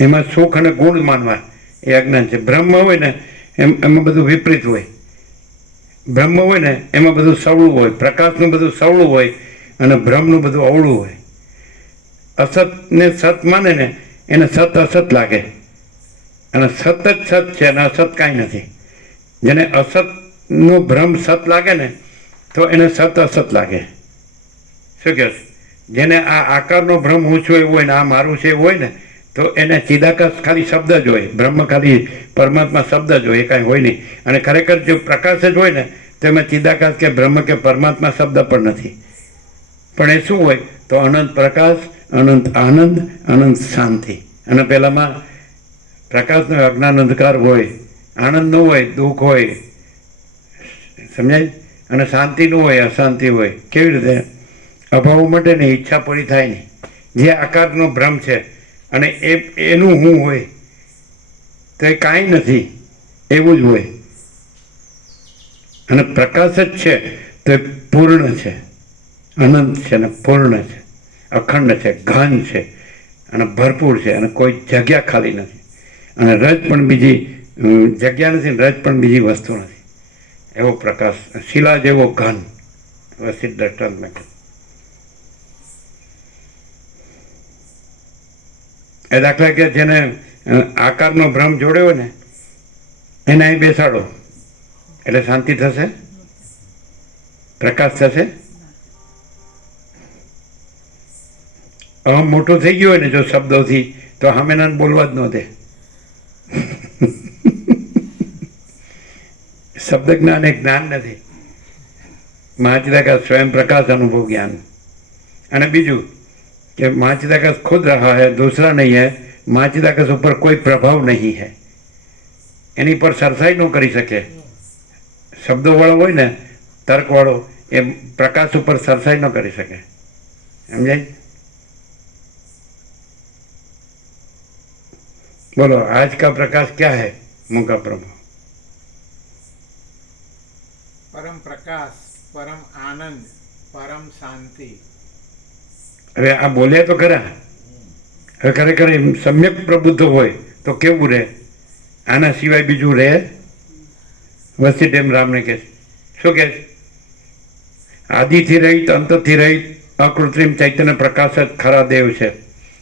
એમાં સુખ અને ગુણ માનવા એ અજ્ઞાન છે. બ્રહ્મ હોય ને એમાં બધું વિપરીત હોય. બ્રહ્મ હોય ને એમાં બધું સવળું હોય, પ્રકાશનું બધું સવળું હોય અને બ્રહ્મનું બધું અવળું હોય. અસતને સત માને ને એને સત અસત લાગે, અને સત જ સત છે અને અસત કાંઈ નથી. જેને અસતનો ભ્રમ સત લાગે ને તો એને સત અસત લાગે. શું કહે? જેને આ આકારનો ભ્રમ હું છું એવું હોય ને આ મારું છે એવું હોય ને તો એને ચિદાકાશ ખાલી શબ્દ જ હોય, બ્રહ્મ ખાલી પરમાત્મા શબ્દ જ હોય, એ કાંઈ હોય નહીં. અને ખરેખર જો પ્રકાશ જ હોય ને તો એમાં ચિદાકાશ કે બ્રહ્મ કે પરમાત્મા શબ્દ પણ નથી. પણ એ શું હોય તો અનંત પ્રકાશ, અનંત આનંદ, અનંત શાંતિ. અને પહેલાંમાં પ્રકાશનો અજ્ઞાન અંધકાર હોય, આનંદનું હોય, દુઃખ હોય, સમજાય? અને શાંતિનું હોય, અશાંતિ હોય. કેવી રીતે? અભાવ માટે ને ઈચ્છા પૂરી થાય નહીં. જે આકારનો ભ્રમ છે અને એનું હું હોય તો એ કાંઈ નથી, એવું જ હોય. અને પ્રકાશ જ છે તો એ પૂર્ણ છે, અનંત છે અને પૂર્ણ છે, અખંડ છે, ઘન છે અને ભરપૂર છે, અને કોઈ જગ્યા ખાલી નથી. અને રજ પણ બીજી જગ્યા નથી, રજ પણ બીજી વસ્તુ નથી. એવો પ્રકાશ, શિલા જેવો ઘન. વસિત દ્રષ્ટાંતમાં એ દાખલા કે જેને આકારનો ભ્રમ જોડ્યો હોય ને એને અહીં બેસાડો એટલે શાંતિ થશે, પ્રકાશ થશે. અહમ મોટું થઈ ગયું હોય ને જો શબ્દોથી તો સામેના બોલવા જ ન દે. શબ્દ જ્ઞાન એ જ્ઞાન નથી. મહાચિદાકાશ સ્વયં પ્રકાશ अनुभव ज्ञान. અને બીજું कि महाचिदाकाश खुद रहा है, दूसरा नहीं है. महाचिदाकाश ऊपर कोई प्रभाव नहीं है, એની પર સરસાઈ ન કરી શકે. શબ્દોવાળો હોય ને તર્કવાળો એ પ્રકાશ ઉપર સરસાઈ ન કરી શકે. સમજાય? બોલો, आज का प्रकाश क्या है? मूका प्रभु. परम प्रकाश, परम आनंद, परम शांति. હવે આ બોલ્યા તો ખરા. હવે ખરેખર સમ્યક પ્રબુદ્ધ હોય તો કેવું રહે? આના સિવાય બીજું રહે? વસિત એમ રામને કહે છે. શું કહે છે? આદિથી રહિત, અંતથી રહિત, અકૃત્રિમ ચૈતન્ય પ્રકાશ જ ખરા દેવ છે.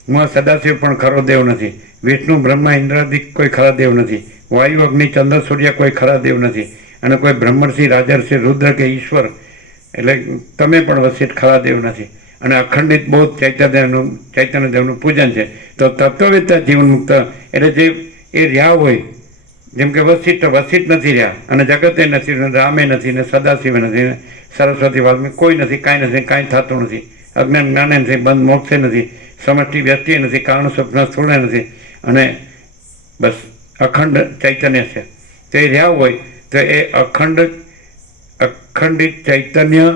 હું સદાશિવ પણ ખરો દેવ નથી. વિષ્ણુ, બ્રહ્મા, ઇન્દ્રાદિક કોઈ ખરા દેવ નથી. વાયુ, અગ્નિ, ચંદ્ર, સૂર્ય કોઈ ખરા દેવ નથી. અને કોઈ બ્રહ્મર્ષિ, રાજર્ષિ, રુદ્ર કે ઈશ્વર એટલે તમે પણ વસિત ખરા દેવ નથી. અને અખંડિત બોધ ચૈતન્યદેવનું પૂજન છે. તો તત્વવેત્તા જીવન મુક્ત એટલે જે એ રહ્યા હોય, જેમ કે વસિત નથી રહ્યા, અને જગતે નથી, ને રામે નથી, ને સદાશિવ નથી, ને સરસ્વતી વાલ્મીકી કોઈ નથી, કાંઈ નથી, કાંઈ થતું નથી. અજ્ઞાન જ્ઞાને નથી, બંધ મોક્ષે નથી, સમષ્ટિ વ્યક્તિ નથી, કારણ સ્વપ્ન સ્થૂળે નથી, અને બસ અખંડ ચૈતન્ય છે. તો એ રહ્યા હોય તો એ અખંડિત ચૈતન્ય,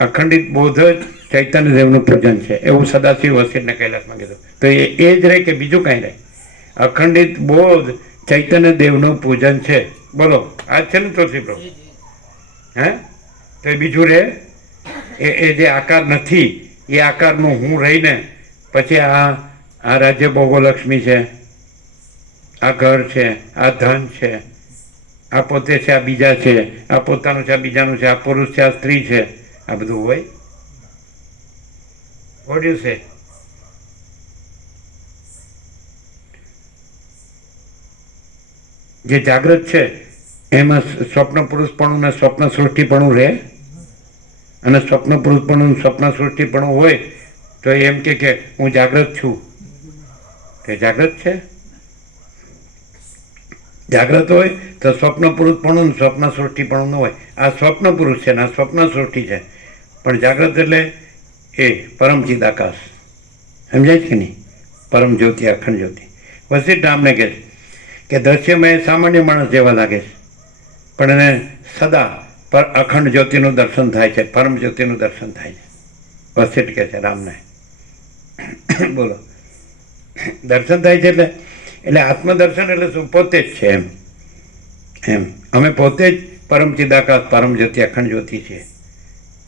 અખંડિત બોધ જ ચૈતન્યદેવનું પૂજન છે. એવું સદાશિવ વસિતને કૈલાસમાં કીધું. તો એ જ રહે કે બીજું કાંઈ રહે? અખંડિત બોધ ચૈતન્યદેવનું પૂજન છે. બોલો, આ છે ને તુલસી પ્રભુ? હે? તો એ બીજું રહે? એ જે આકાર નથી એ આકારનું હું રહીને પછી આ રાજ્ય ભોગોલક્ષ્મી છે, આ ઘર છે, આ ધન છે, આ પોતે છે, આ બીજા છે, આ પોતાનું છે, આ બીજાનું છે, આ પુરુષ છે, આ સ્ત્રી છે, આ બધું હોય? What do you say? જે જાગૃત છે એમાં સ્વપ્ન પુરુષપણું ને સ્વપ્ન સૃષ્ટિપણું રહે? અને સ્વપ્ન પુરુષપણું, સ્વપ્ન સૃષ્ટિપણું હોય તો એમ કે હું જાગૃત છું, તે જાગૃત છે? જાગૃત હોય તો સ્વપ્ન પુરુષપણું, સ્વપ્ન સૃષ્ટિપણું ન હોય. આ સ્વપ્ન પુરુષ છે ને આ સ્વપ્ન સૃષ્ટિ છે. પણ જાગૃત એટલે એ પરમ ચિદાકાશ. સમજાય છે કે નહીં? પરમ જ્યોતિ, અખંડ જ્યોતિ. વસિત રામને કહે છે કે દ્રશ્યમાં એ સામાન્ય માણસ જેવા લાગે છે, પણ એને સદા પર અખંડ જ્યોતિનું દર્શન થાય છે, પરમ જ્યોતિનું દર્શન થાય છે. વસિત કહે છે રામને. બોલો, દર્શન થાય છે એટલે આત્મદર્શન એટલે શું? પોતે જ છે એમ. અમે પોતે જ પરમ ચિદાકાશ, પરમ જ્યોતિ, અખંડ જ્યોતિ છીએ.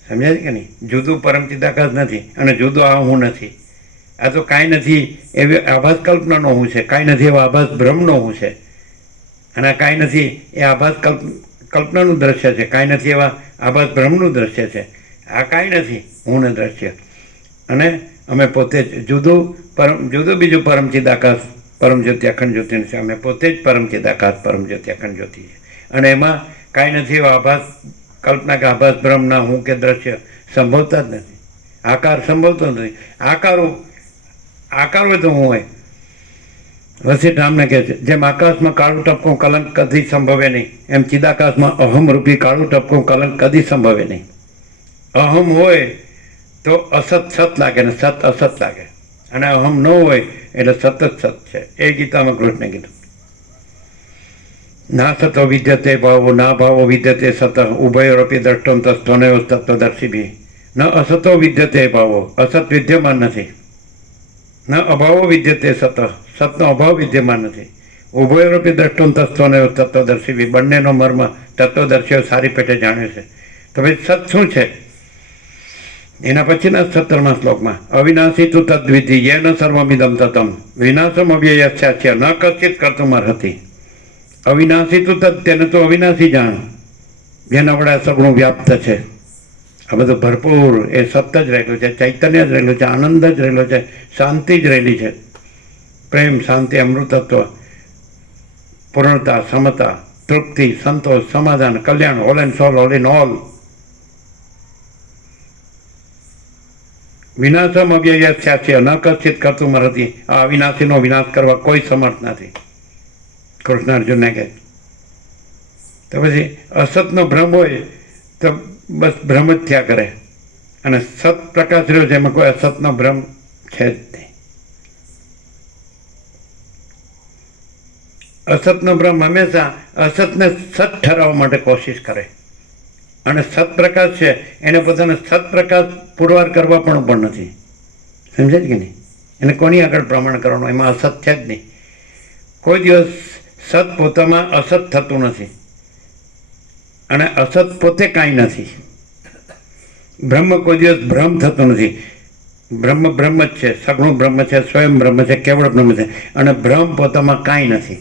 સમજાય છે કે નહીં? જુદું પરમ ચિદાકાશ નથી અને જુદો આ હું નથી. આ તો કાંઈ નથી એવી આભાસ કલ્પનાનો હું છે, કાંઈ નથી એવા આભાસ ભ્રમનો હું છે, અને આ કાંઈ નથી એ આભાસ કલ્પનાનું દ્રશ્ય છે, કાંઈ નથી એવા આભાસ ભ્રમનું દ્રશ્ય છે. આ કાંઈ નથી હું ને દ્રશ્ય. અને અમે પોતે જ જુદું બીજું પરમ ચિદાકાશ પરમ જ્યોતિ અખંડ જ્યોતિ છે. અમે પોતે જ પરમ ચિદાકાશ પરમ જ્યોતિ અખંડ જ્યોતિ છે. અને એમાં કાંઈ નથી એવા આભાસ કલ્પના કે આભાસ ભ્રમના હું કે દ્રશ્ય સંભવતા જ નથી. આકાર સંભવતો નથી. આકાર હોય તો હું હોય. વસીઠ રામને કહે છે, જેમ આકાશમાં કાળું ટપકું કલંક કદી સંભવે નહીં, એમ ચિદાકાશમાં અહમ રૂપી કાળું ટપકું કલંક કદી સંભવે નહીં. અહમ હોય તો અસત સત લાગે ને સત અસત લાગે, અને અહમ ન હોય એટલે સત જ સત છે. એ ગીતામાં કૃષ્ણે કીધું. ના સતો વિદ્યતે ભાવો ના ભાવો વિદ્યતે સત ઉભયોરપી દ્રષ્ટોમ તત્વનયો તત્વદર્શિભી ન અસતો વિદ્યતે ભાવો, અસત વિદ્યમાન નથી. ન અભાવો વિદ્યતે સત, સતનો અભાવ વિદ્યમાન નથી. ઉભયોરપી દ્રષ્ટોમ તત્વનયો તત્વદર્શિભી, બંનેનો મર્મ તત્વદર્શીઓ સારી પેટે જાણે છે. તો ભાઈ સત શું છે? એના પછીના 17મા શ્લોકમાં અવિનાશી તું તદ્વિધિ યેન સર્વમિદમ તતમ વિનાશમ અવ્યયસ્યાસ્ય ન કશ્ચિત કર્તુમર્હતિ. અવિનાશી તું તદ, તેને તો અવિનાશી જાણ, જેના વડે સગુણ વ્યાપ્ત છે. આ બધું ભરપૂર એ સત જ રહેલું છે, ચૈતન્ય જ રહેલું છે, આનંદ જ રહેલો છે, શાંતિ જ રહેલી છે. પ્રેમ, શાંતિ, અમૃતત્વ, પૂર્ણતા, સમતા, તૃપ્તિ, સંતોષ, સમાધાન, કલ્યાણ, all and soul, all in all. વિનાશમ અવ્યયસ્યાસ્ય ન કશ્ચિત કર્તુમર્હતિ. આ અવિનાશીનો વિનાશ કરવા કોઈ સમર્થ નથી, કૃષ્ણ અર્જુનને કહે. તો પછી અસતનો ભ્રમ હોય તો બસ ભ્રમ જ થયા કરે, અને સત પ્રકાશ રહ્યો છે, એમાં કોઈ અસતનો ભ્રમ છે જ નહીં. અસતનો ભ્રમ હંમેશા અસતને સત ઠરાવવા માટે કોશિશ કરે, અને સત્પ્રકાશ છે એને પોતાને સત્પ્રકાશ પુરવાર કરવા પણ નથી. સમજે જ કે નહીં? એને કોની આગળ પ્રમાણ કરવાનું? એમાં અસત છે જ નહીં. કોઈ દિવસ સત પોતામાં અસત થતું નથી, અને અસત પોતે કાંઈ નથી. બ્રહ્મ કોઈ દિવસ ભ્રમ થતો નથી. બ્રહ્મ બ્રહ્મ જ છે, સગુણ બ્રહ્મ છે, સ્વયં બ્રહ્મ છે, કેવળ બ્રહ્મ છે, અને ભ્રમ પોતામાં કાંઈ નથી.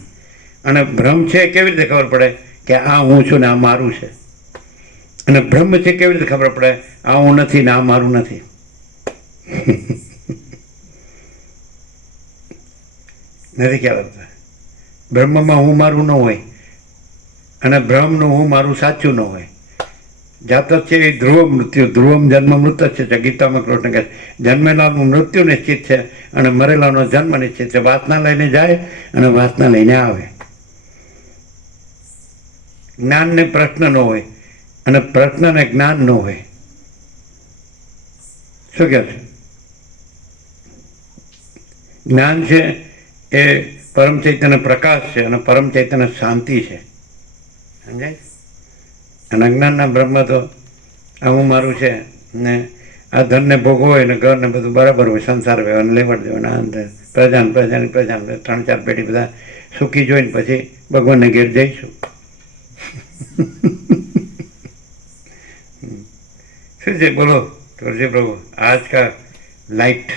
અને ભ્રમ છે કેવી રીતે ખબર પડે કે આ હું છું ને આ મારું છે? અને બ્રહ્મ છે કેવી રીતે ખબર પડે આ હું નથી ને આ મારું નથી? નથી ખ્યાલ આવતા. બ્રહ્મમાં હું મારું ન હોય, અને બ્રહ્મનું હું મારું સાચું ન હોય. જાત છે એ ધ્રુવ મૃત્યુ, ધ્રુવમ જન્મ મૃત છે. ગીતામાં કૃષ્ણ કહે જન્મેલાનું મૃત્યુ નિશ્ચિત છે, અને મરેલાનો જન્મ નિશ્ચિત છે. વાસના લઈને જાય અને વાસના લઈને આવે. જ્ઞાનને પ્રશ્ન ન હોય, અને પ્રશ્નને જ્ઞાન ન હોય. શું કહે છે? જ્ઞાન છે એ પરમ ચૈતન્ય પ્રકાશ છે, અને પરમ ચૈતન્ય શાંતિ છે. સમજાય? અને અજ્ઞાનના બ્રહ્મ તો આ હું મારું છે ને આ ધનને ભોગવો હોય ને ઘરને બધું બરાબર હોય, સંસાર વ્યવહાર લેવડ દેવાના અંદર પ્રજાની 3-4 પેઢી બધા સુખી જોઈને પછી ભગવાનને ઘેર જઈશું. શું છે બોલો तुलसी प्रभु? आज का लाइट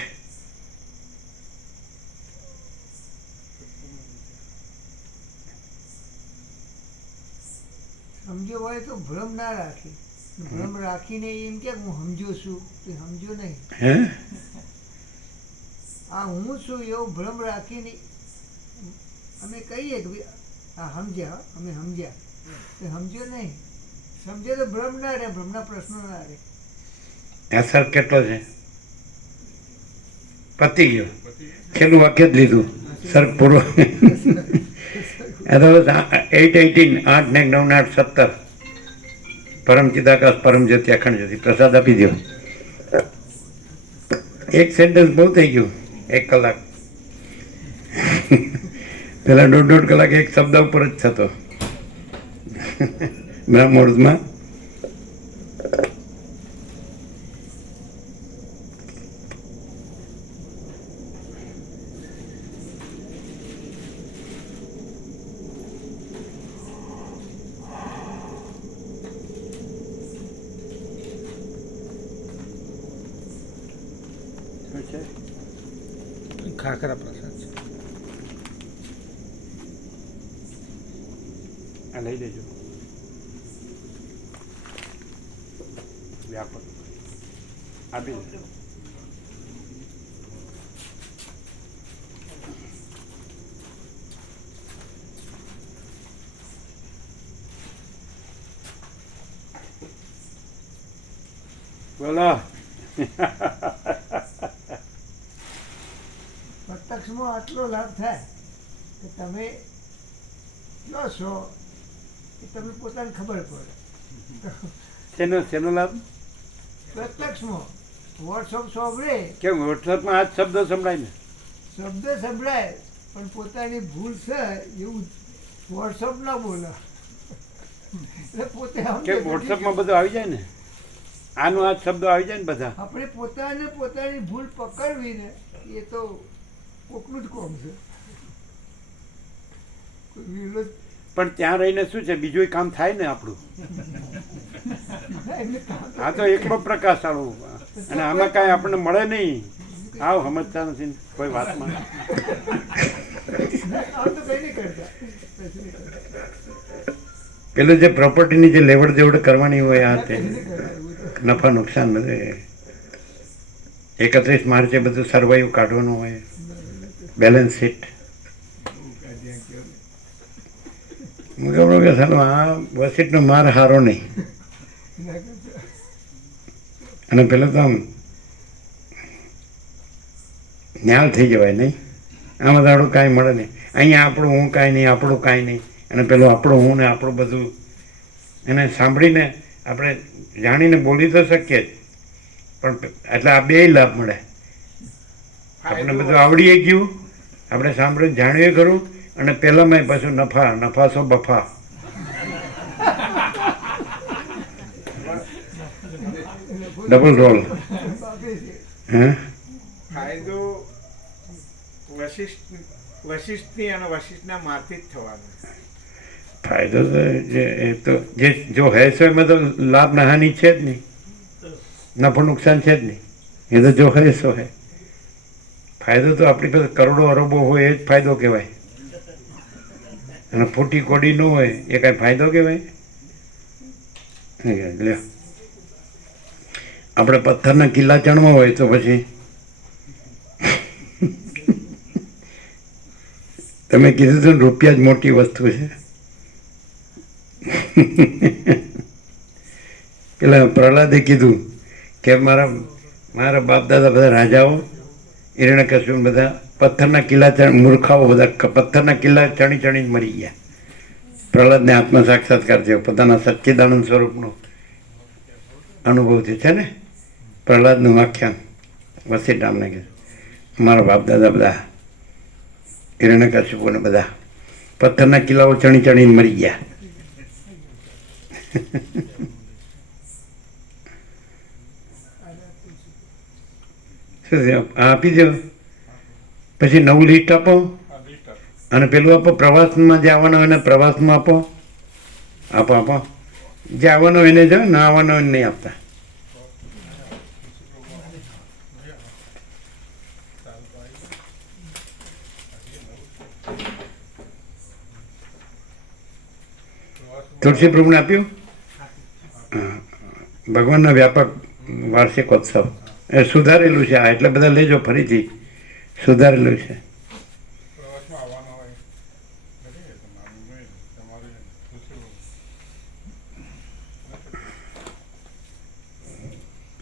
સમજો હોય તો ભ્રમ ના રાખે, ભ્રમ રાખીને એમ કે હું સમજો છું, તો સમજો નહીં. है આ હું છું એવો ભ્રમ રાખીને અમે કહીએ કે ભાઈ આ સમજ્યા, અમે સમજ્યા, તો સમજો નહીં. સમજે તો ભ્રમ ના રહે, ભ્રમના પ્રશ્નો ના રહે. असर કેટલો છે? પતી ગયો, છેલ્લું વાક્ય જ લીધું સર પૂરો. એ તો 8-18 8 ને 9 ને 8 17 પરમ ચિદાકાશ પરમ જ્યોતિ અખંડ જ્યોતિ પ્રસાદ આપી દો. એક સેન્ટેન્સ બહુ થઈ ગયું. 1 કલાક પેલા 1.5 કલાક એક શબ્દ ઉપર જ થતો બ્રહ્મુહૂર્તમાં. ખાખરા પ્રસાદ છે. આ લઈ લેજો. વ્યાપક આપી દે. બોલો. પ્રત્યક્ષમાં આટલો લાભ થાય કે તમે લો છો એ તમને પોતાને ખબર પડે. શેનો લાભ? પ્રત્યક્ષમાં વોટ્સઅપ સાંભળે, કેમ વોટ્સઅપમાં આ જ શબ્દો સંભળાય ને? શબ્દ સંભળાય પણ પોતાની ભૂલ છે એવું વોટ્સઅપ ના બોલે. એટલે પોતે સમજે કેમ વોટ્સઅપમાં બધું આવી જાય ને? આનો આ જ શબ્દો આવી જાય ને બધા. આપણે પોતાની ભૂલ પકડવી ને એ તો કોકનું જ કોમ છે. કોઈ વિરોધ પણ ત્યાં રહીને શું છે, બીજું કામ થાય ને આપણું. એમને કામ આ તો એકલો પ્રકાશ આવું, અને આમાં કાંઈ આપણને મળે નહીં. આવ સમજતા નથી ને કોઈ વાતમાં. આમ તો કઈ નહીં કરતા. કશું નહીં કરતા. પેલું જે પ્રોપર્ટીની જે લેવડ દેવડ કરવાની હોય આ તે કશું નહીં કરતા એવું તો. નફા નુકસાન બધું 31 માર્ચે બધું સર્વાઈવ કાઢવાનું હોય, બેલેન્સ શીટ. હું કહું કે સાલું આ વસીટનો માર હારો નહીં. ના કરતા. અને પેલું તો આમ ન્યાલ થઈ જવાય નહીં. આમાં દાડું કાંઈ મળે નહીં. અહીંયા આપણું હું કાંઈ નહીં, આપણું કાંઈ નહીં, અને પેલું આપણું હું ને આપણું બધું. એને સાંભળીને આપણે જાણીને બોલી તો શકીએ જ, પણ એટલે આ બે લાભ મળે. આપણે બધું આવડીએ ગયું, આપણે સાંભળીને જાણીએ ખરું, અને પહેલાંમાં પાછું નફા સો બફા. Double role. બાપે છે. હે ફાયદો વશિષ્ઠની અને વશિષ્ઠના મારથી જ થવાનો. ફાયદો તો જે જો હે સો એમાં તો લાભ ને હાનિ છે જ નહીં, નફો નુકસાન છે જ નહીં. એ તો જો હે સો હે. ફાયદો તો આપણી પાસે કરોડો અરબો હોય એ જ ફાયદો કહેવાય, અને ફૂટી કોડી ન હોય એ કાંઈ ફાયદો કહેવાય? લ્યો, આપણે પથ્થરના કિલ્લા ચણવા હોય તો પછી તમે કીધું હતું ને રૂપિયા જ મોટી વસ્તુ છે. પેલા પ્રહલાદે કીધું કે મારા બાપ દાદા બધા રાજાઓ હિરણ્યકશ્યપ બધા પથ્થરના કિલ્લા મૂર્ખાઓ બધા પથ્થરના કિલ્લા ચણી ચણી જ મરી ગયા. પ્રહલાદને આત્મ સાક્ષાત્કાર થયો, પોતાના સચ્ચિદાનંદ સ્વરૂપનો અનુભવ થયો છે ને. પ્રહલાદનું આખ્યાન વસીરામને કહે મારા બાપ દાદા બધા હિરણ્યકશ્યપોને બધા પથ્થરના કિલ્લાઓ ચણી ચણીને મરી ગયા. શું છે? આપી દો, પછી નવું લિસ્ટ આપો, અને પેલું આપો પ્રવાસમાં જે આવવાનો હોય એને પ્રવાસમાં આપો. આપો જે આવવાનો એને જો, ના આવવાનો એને નહીં આપતા. તુલસી પ્રભુને આપ્યું. હા, ભગવાનના વ્યાપક વાર્ષિકોત્સવ એ સુધારેલું છે. આ એટલે બધા લેજો, ફરીથી સુધારેલું છે.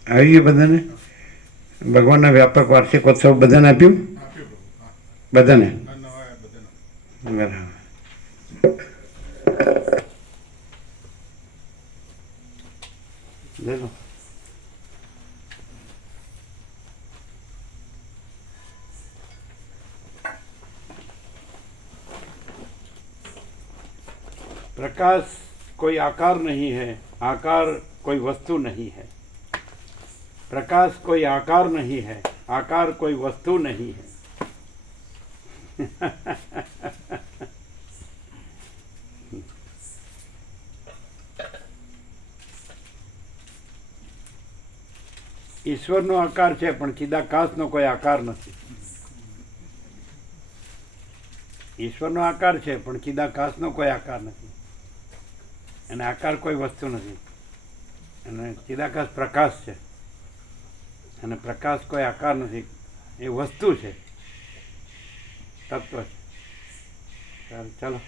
આવી ગયું બધાને? ભગવાનના વ્યાપક વાર્ષિકોત્સવ બધાને આપ્યું? બધાને બરાબર. લેલો. प्रकाश कोई आकार नहीं है, आकार कोई वस्तु नहीं है. प्रकाश कोई आकार नहीं है, आकार कोई वस्तु नहीं है. ઈશ્વરનો આકાર છે, પણ ચિદાકાશનો કોઈ આકાર નથી. ઈશ્વરનો આકાર છે પણ ચિદાકાશનો કોઈ આકાર નથી, અને આકાર કોઈ વસ્તુ નથી. અને ચિદાકાશ પ્રકાશ છે, અને પ્રકાશ કોઈ આકાર નથી, એ વસ્તુ છે, તત્વ છે. સારું, ચાલો.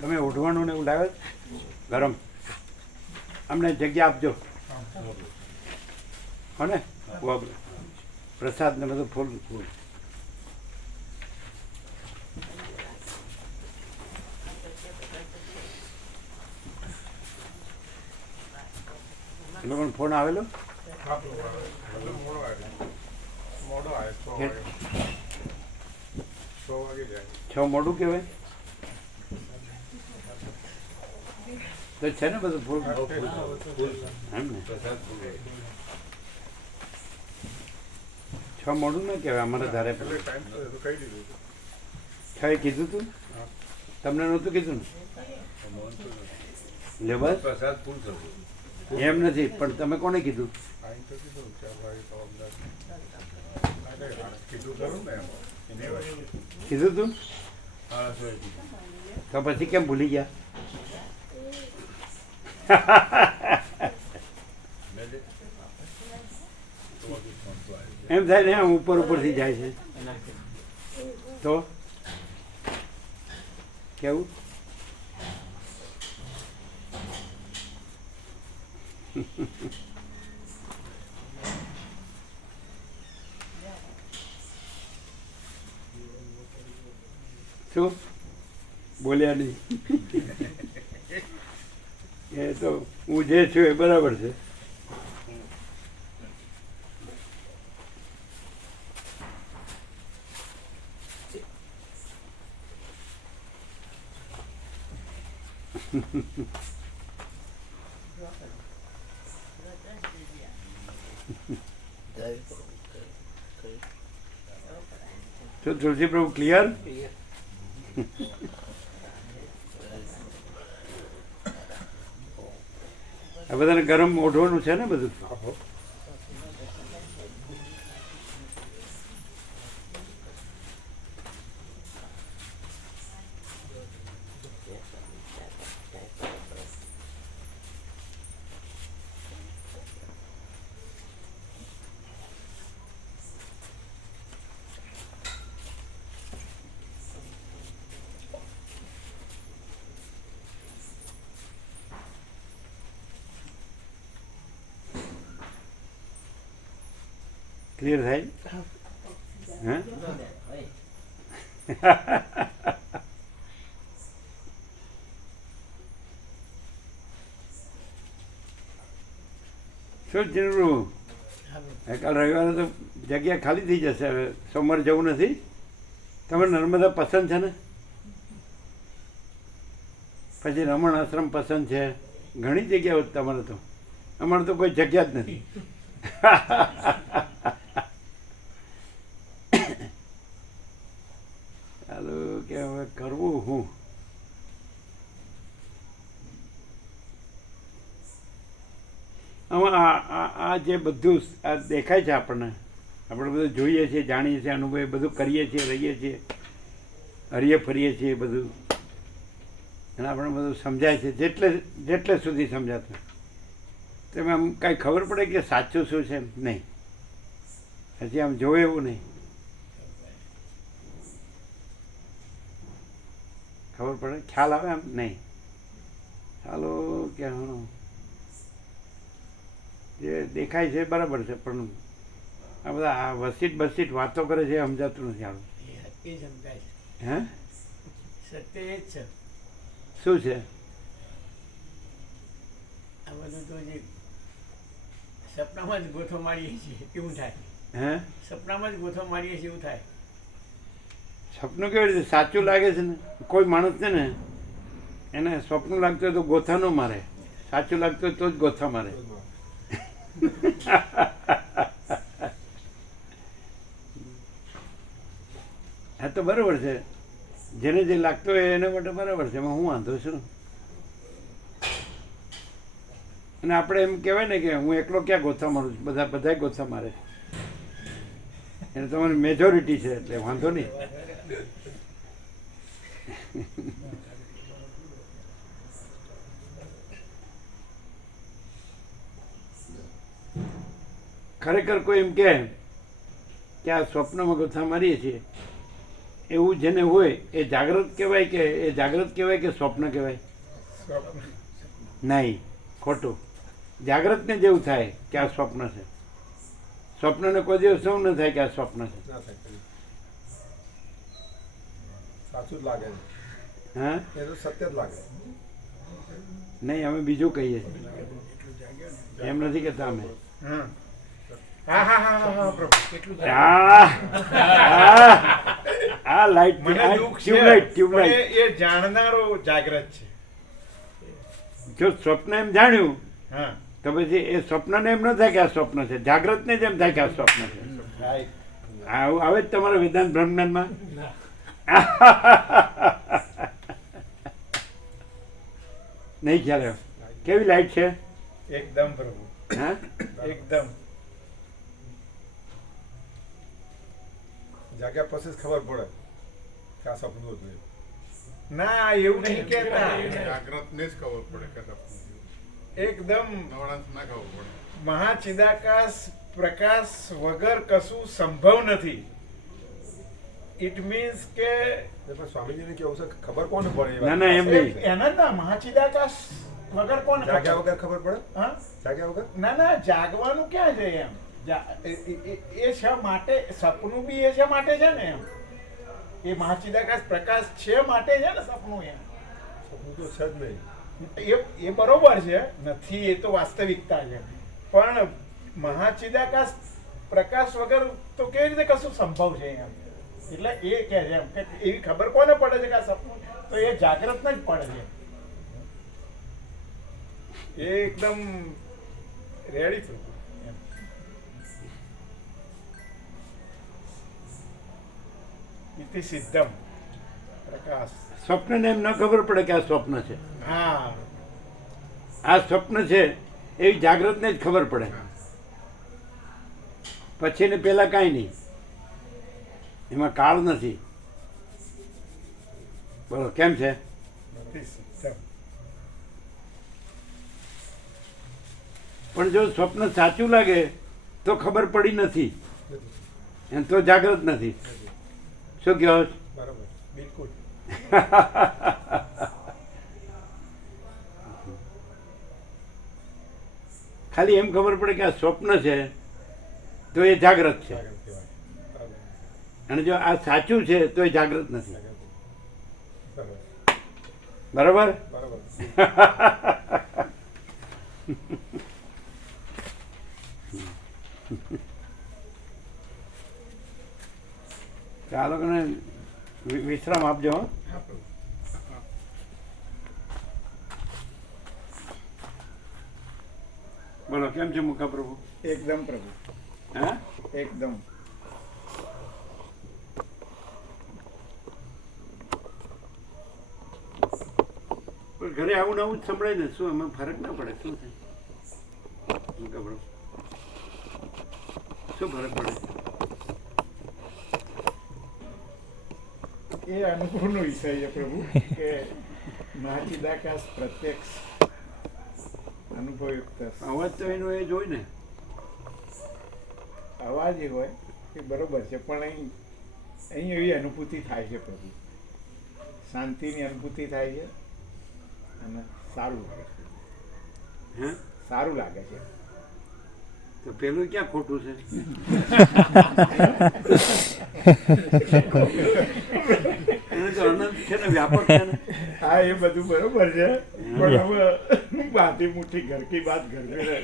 તમે ઓઢવાનું ને એવું લાવે ગરમ, અમને જગ્યા આપજો. હો ને, પ્રસાદ ને બધું ફૂલ ફૂલ. એ લોકોનો ફોન આવેલો? મોડો આવ્યો 6 વાગે જાય. 6 મોડું કહેવાય તો છે ને બધું ફૂલ એમ ને. 6 મોડું ના કહેવાય અમારે ધારે. એટલે ટાઈમ તો કહી દીધું. 6 કીધું તું? તમને નહોતું કીધું ને? લે બસ એમ નથી, પણ તમે કોને કીધું? ટાઈમ તો કીધું 4 વાગે તો કીધું ખરું ને એમ. કીધું તું? તો પછી કેમ ભૂલી ગયા? એમ થાય ને આમ ઉપર ઉપરથી જાય છે તો કેવું? શું બોલ્યા નહીં? એ તો હું જે છું એ બરાબર છે. શું તુલસી પ્રભુ ક્લિયર? આ બધાને ગરમ ઓઢવાનું છે ને બધું? ક્લિયર થાય? હા, શું જરૂર? કાલ રવિવારે તો જગ્યા ખાલી થઈ જશે. હવે સોમવારે જવું નથી. તમે નર્મદા પસંદ છે ને? પછી રમણ આશ્રમ પસંદ છે. ઘણી જગ્યાઓ તમારે તો. અમારે તો કોઈ જગ્યા જ નથી. ચાલો કે હવે કરવું હું? આમાં આ જે બધું આ દેખાય છે આપણને, આપણે બધું જોઈએ છીએ, જાણીએ છીએ, અનુભવીએ, બધું કરીએ છીએ, રહીએ છીએ, હરીએ ફરીએ છીએ બધું, અને આપણે બધું સમજાય છે જેટલે સુધી સમજાતું. તમે આમ કાંઈ ખબર પડે કે સાચું શું છે? નહીં. હજી આમ જોવે એવું નહીં. ખબર પડે, ખ્યાલ આવે આમ? નહીં. ચાલો કે જે દેખાય છે બરાબર છે, પણ આ બધા આ વસીટ બસીટ વાતો કરે છે સમજાતું નથી. આવું હે? સત્ય એ જ છે. શું છે આ બધું તો જે સપનામાં જ ગોથો મારીએ છીએ એવું થાય. હે? સપનામાં જ ગોથો મારીએ છીએ એવું થાય. સપનું કેવી રીતે સાચું લાગે છે ને? કોઈ માણસ છે ને એને સ્વપ્ન લાગતું હોય તો ગોથા ન મારે, સાચું લાગતું હોય તો જ ગોથા મારે. હા તો બરાબર છે, જેને જે લાગતું હોય એના માટે બરાબર છે, એમાં હું વાંધો છું. અને આપણે એમ કહેવાય ને કે હું એકલો ક્યાં ગોથા મારું છું, બધા ગોથા મારે. એને તમારી મેજોરિટી છે એટલે વાંધો નહીં. ખરેખર કોઈ એમ કહે કે આ સ્વપ્નમાં ગોથા મારીએ છીએ એવું જેને હોય એ જાગ્રત કહેવાય કે સ્વપ્ન કહેવાય? નહીં, ખોટું. જાગ્રતને જેવું થાય કે આ સ્વપ્ન છે. સ્વપ્નને કોઈ દિવસ એવું ન થાય કે આ સ્વપ્ન છે. સાચું જ લાગે હા, એ તો સત્ય જ લાગે. નહીં, અમે બીજું કહીએ છીએ, એમ નથી કહેતા અમે. આ લાઈટ ટ્યુબલાઇટ એ જાણનારો જાગ્રત છે. જો સ્વપ્ન એમ જાણ્યું હા, તો પછી એ સ્વપ્નને એમ ન થાય કે આ સ્વપ્ન છે, જાગ્રતને જ એમ થાય કે આ સ્વપ્ન છે. રાઈટ. આવું આવે જ તમારા વેદાંત બ્રહ્મજ્ઞાનમાં. નહીં ખ્યાલ આવ્યો. કેવી લાઈટ છે? એકદમ પ્રભુ, હા, એકદમ. જાગ્યા પછી જ ખબર પડે કે આ સપનું હતું. ના, એવું નહીં કહેતા. જાગ્રતને જ ખબર પડે કે સપનું એકદમ નવરાશ ના ખબર પડે. મહાચિદાકાશ પ્રકાશ વગર કશું સંભવ નથી. ઇટ મીન્સ કે પણ સ્વામીજીને કેવું છે ખબર કોને પડે? ના ના એમ નહીં. એના ના મહાચિદાકાશ વગર કોણ જાગ્યા વગર ખબર પડે? હા, જાગ્યા વગર ના, જાગવાનું ક્યાં છે એમ? એ શા માટે સપનું બી એ શા માટે છે ને એમ? એ મહાચિદાકાશ પ્રકાશ છે માટે છે ને સપનું એમ. સપનું તો છે જ નહીં. એ બરોબર છે, નથી, એ તો વાસ્તવિકતા છે. પણ મહાચિદાકાશ પ્રકાશ વગર તો કેવી રીતે કશું સંભવ છે એમ? એટલે એ કહે છે એમ કે એવી ખબર કોને પડે છે કે આ સપનું? તો એ જાગ્રતને જ પડે છે. એ એકદમ રેડી થયું એમ. ઇતિ સિદ્ધમ પ્રકાશ. સ્વપ્નને એમ ન ખબર પડે કે આ સ્વપ્ન છે. હા, આ સ્વપ્ન છે એવી જાગ્રતને જ ખબર પડે. પછી ને પેલા કાંઈ નહીં, એમાં કાળ નથી. બોલો કેમ છે? ઇતિ સિદ્ધમ. પણ જો સ્વપ્ન સાચું લાગે તો ખબર પડી નથી, એમ તો જાગ્રત નથી. શું કહો છો? બરોબર, બિલકુલ. ખાલી એમ ખબર પડે કે આ સ્વપ્ન છે તો એ જાગ્રત છે, જાગ્રત કહેવાય. અને જો આ સાચું છે તો એ જાગ્રત નથી. બરાબર. બરાબર? બરાબર. ચાલો કને વિશ્રામ આપજો. હો, બોલો કેમ છે મુખા પ્રભુ? એકદમ પ્રભુ, હા, એકદમ. પણ ઘરે આવું ને આવું જ સંભળાય ને, શું એમાં ફરક ના પડે? શું થાય મુખા પ્રભુ? શું ફરક પડે? એ અનુભવનો વિષય છે પ્રભુ કે મહાચિદાકાશ પ્રત્યક્ષ અનુભવયુક્ત અવાજ તો એનો એ જ હોય ને. અવાજ એ હોય એ બરોબર છે, પણ અહીં એવી અનુભૂતિ થાય છે પ્રભુ, શાંતિની અનુભૂતિ થાય છે અને સારું લાગે છે. હે, સારું લાગે છે. તો પેલું ક્યાં ખોટું છે? એને તો અનંત છે ને, વ્યાપક છે ને. હા, એ બધું બરોબર છે, પણ હવે બાતી મુઠ્ઠી ઘર કી બાત ઘર મેં રહે.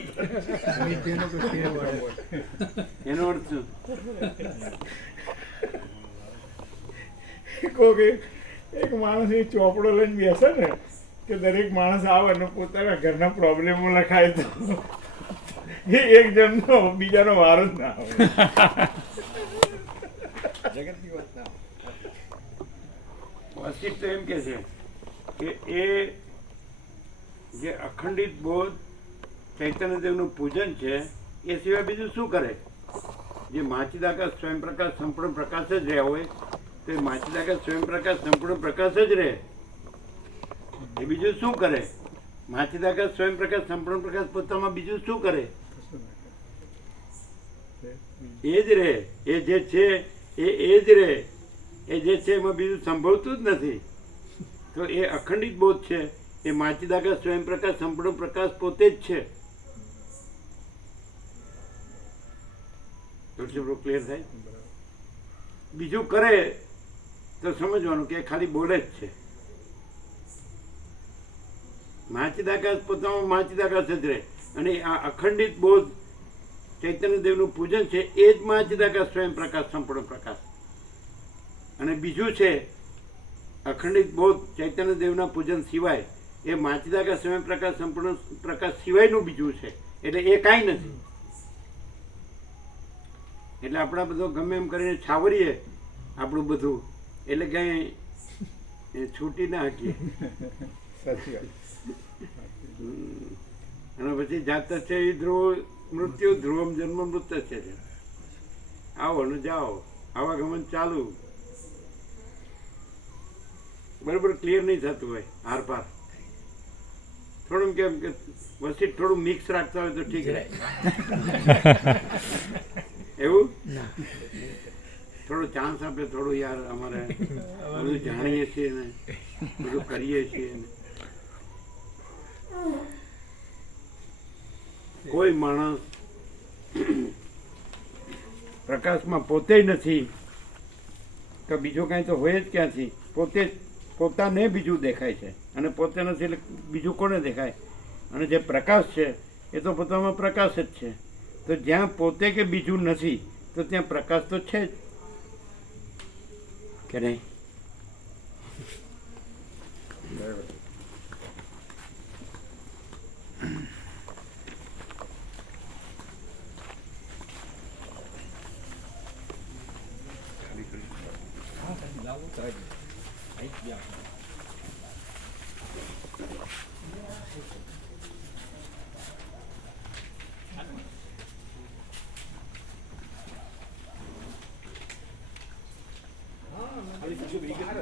એનો અર્થ શું? કોક એક માણસ એ ચોપડો લઈને બેસે ને કે દરેક માણસ આવે અને પોતાના ઘરના પ્રોબ્લેમો લખાય તો એ એક જણનો બીજાનો વારો જ ના આવે. વશિષ્ઠ એમ કે છે કે એ જે અખંડિત બોધ ચૈતન્યદેવનું પૂજન છે એ સિવાય બીજું શું કરે? જે માચિદાકાશ સ્વયં પ્રકાશ સંપૂર્ણ પ્રકાશ જ રહ્યા હોય તો એ માચિદાકાશ સ્વયં પ્રકાશ સંપૂર્ણ પ્રકાશ જ રહે. એ બીજું શું કરે? માચિદાકાશ સ્વયં પ્રકાશ સંપૂર્ણ પ્રકાશ પોતામાં બીજું શું કરે? એ જ રહે. એ જે છે એ જ રહે. એ જે છે એમાં બીજું સંભવતું જ નથી. તો એ અખંડિત બોધ છે, એ માચિદાકાશ સ્વયં પ્રકાશ સંપૂર્ણ પ્રકાશ પોતે જ છે. ક્લિયર થાય? બીજું કરે તો સમજવાનું કે ખાલી બોલે જ છે. માચિદાકાશ પોતામાં માચિદાકાશ જ રહે. અને આ અખંડિત બોધ ચૈતન્યદેવનું પૂજન છે એ જ માચિદાકાશ સ્વયં પ્રકાશ સંપૂર્ણ પ્રકાશ. અને બીજું છે અખંડિત બોધ ચૈતન્યદેવના પૂજન સિવાય એ માચિદાકાશ સ્વયં પ્રકાશ સંપૂર્ણ પ્રકાશ સિવાયનું બીજું છે. એટલે એ કાંઈ નથી. એટલે આપણે બધું ગમે એમ કરીને છાવરીએ આપણું બધું, એટલે કાંઈ છૂટી ના શકીએ. સાચી વાત. અને પછી જાત છે એ ધ્રુવ મૃત્યુ, ધ્રુવમ જન્મ મૃત્યુ છે. આવો ને જાઓ, આવા ગમન ચાલુ. બરાબર ક્લિયર નહીં થતું હોય આર પાર. થોડું કેમ કે વચ્ચે થોડું મિક્સ રાખતા હોય તો ઠીક રહે. એવું થોડો ચાન્સ આપે, થોડું યાર અમારે બધું જાણીએ છીએ ને બધું કરીએ છીએ ને. કોઈ માણસ પ્રકાશમાં પોતે નથી તો બીજો કાંઈ તો હોય જ ક્યાંથી? પોતે જ પોતાને બીજું દેખાય છે, અને પોતે નથી એટલે બીજું કોને દેખાય? અને જે પ્રકાશ છે એ તો પોતામાં પ્રકાશ જ છે. તો જ્યાં પોતે કે બીજું નથી તો ત્યાં પ્રકાશ તો છે જ કે નહીં?